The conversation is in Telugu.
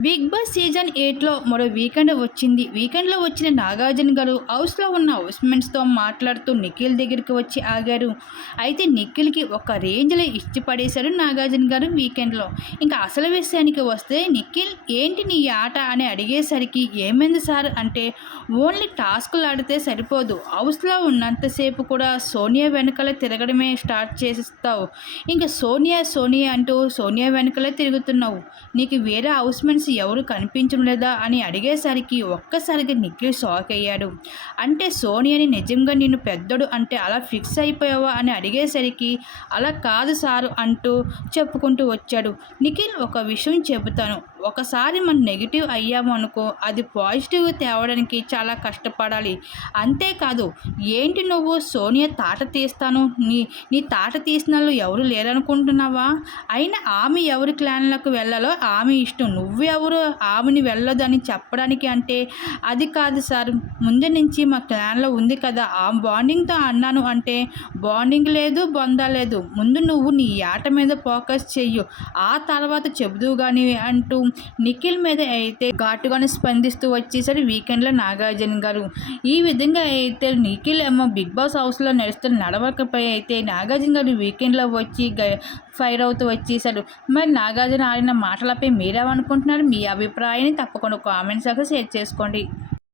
బిగ్ బాస్ సీజన్ ఎయిట్లో మరో వీకెండ్ వచ్చింది. వీకెండ్లో వచ్చిన నాగార్జున గారు హౌస్లో ఉన్న హౌస్మెంట్స్తో మాట్లాడుతూ నిఖిల్ దగ్గరికి వచ్చి ఆగారు. అయితే నిఖిల్కి ఒక రేంజ్లో ఇష్టపడేశారు నాగార్జున గారు వీకెండ్లో. ఇంకా అసలు విషయానికి వస్తే నిఖిల్ ఏంటి నీ ఆట? అని అడిగేసరికి ఏమైంది సార్? అంటే ఓన్లీ టాస్కులు ఆడితే సరిపోదు. హౌస్లో ఉన్నంతసేపు కూడా సోనియా వెనకలే తిరగడమే స్టార్ట్ చేసిస్తావు. ఇంకా సోనియా సోనియా అంటూ సోనియా వెనుకలే తిరుగుతున్నావు. నీకు వేరే హౌస్మెంట్స్ ఎవరు కనిపించడం లేదా అని అడిగేసరికి ఒక్కసారిగా నిఖిల్ షాక్ అయ్యాడు. అంటే సోనియాని నిజంగా నేను పెద్దడు అంటే అలా ఫిక్స్ అయిపోయావా అని అడిగేసరికి అలా కాదు సారు అంటూ చెప్పుకుంటూ వచ్చాడు. నిఖిల్ ఒక విషయం చెబుతాను. ఒకసారి మనం నెగిటివ్ అయ్యాము అనుకో అది పాజిటివ్ తేవడానికి చాలా కష్టపడాలి. అంతేకాదు ఏంటి నువ్వు సోనియా తాట తీస్తాను? నీ నీ తాట తీసిన వాళ్ళు ఎవరు లేరనుకుంటున్నావా? అయినా ఆమె ఎవరి క్లాన్లకు వెళ్ళాలో ఆమె ఇష్టం. నువ్వెవరు ఆమెని వెళ్ళొద్దని చెప్పడానికి అంటే అది కాదు సార్. ముందు నుంచి మా క్లాన్లో ఉంది కదా ఆ బాండింగ్తో అన్నాను అంటే బాండింగ్ లేదు బొందలేదు ముందు నువ్వు నీ ఆట మీద ఫోకస్ చెయ్యు. ఆ తర్వాత చెబుదు కానీ అంటూ నిఖిల్ మీద అయితే ఘాటుగానే స్పందిస్తూ వచ్చేసరి వీకెండ్లో నాగార్జున గారు. ఈ విధంగా అయితే నిఖిల్ ఏమో బిగ్ బాస్ హౌస్లో నడుస్తున్న నడవకపై అయితే నాగార్జున గారు వీకెండ్లో వచ్చి ఫైర్ అవుతూ వచ్చేసాడు మరి నాగార్జున ఆడిన మాటలపై మీరేమనుకుంటున్నారు? మీ అభిప్రాయాన్ని తప్పకుండా కామెంట్స్ షేర్ చేసుకోండి.